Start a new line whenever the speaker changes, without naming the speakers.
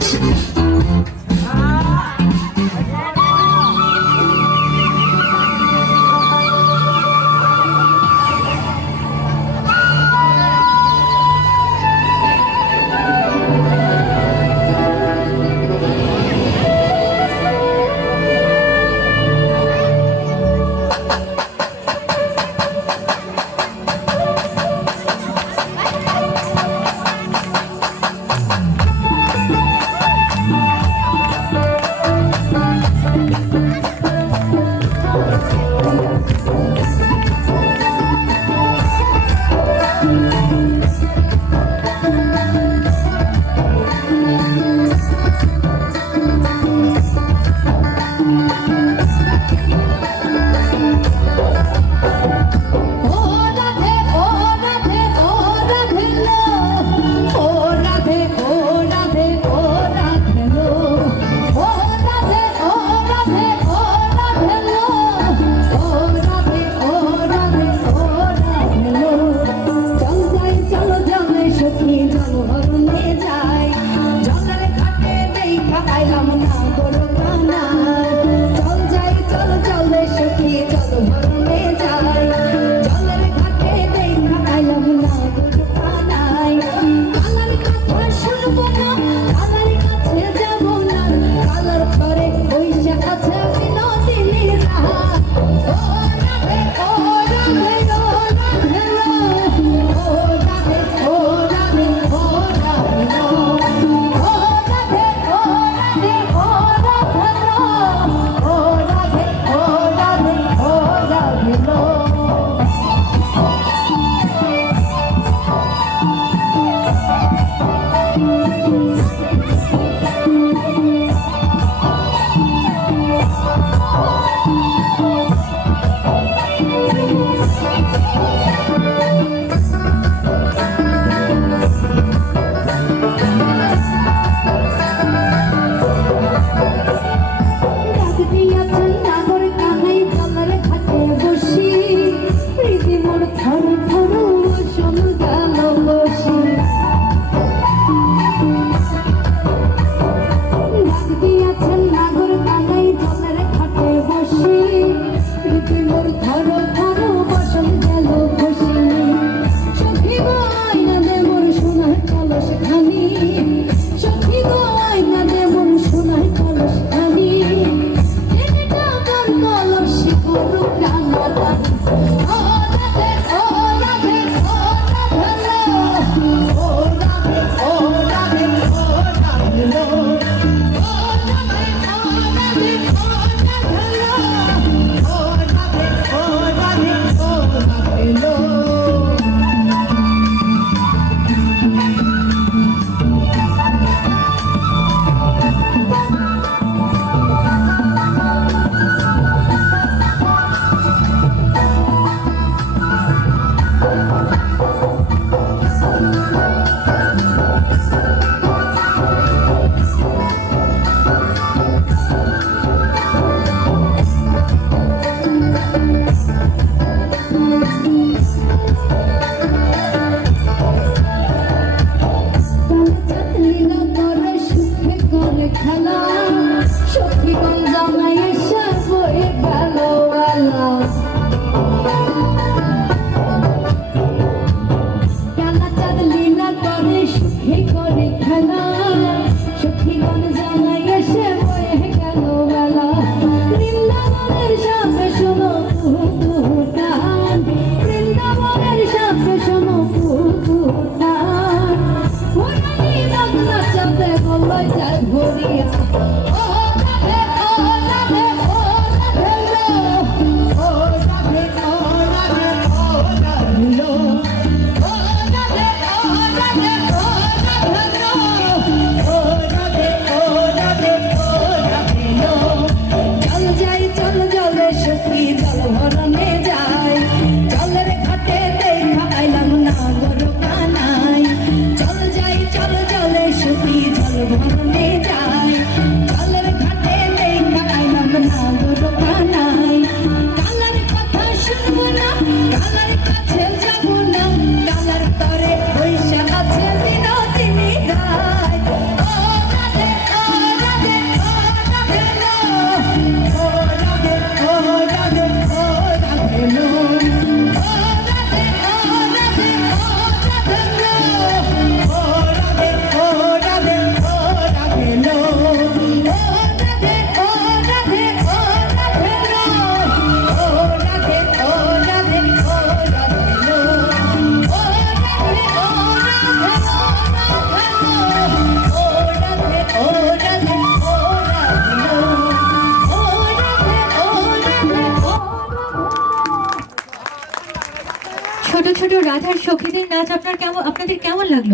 Option Thank you. Julia. Oh, oh.
রাধার সখীদের নাচ আপনার কেমন আপনাদের কেমন লাগল?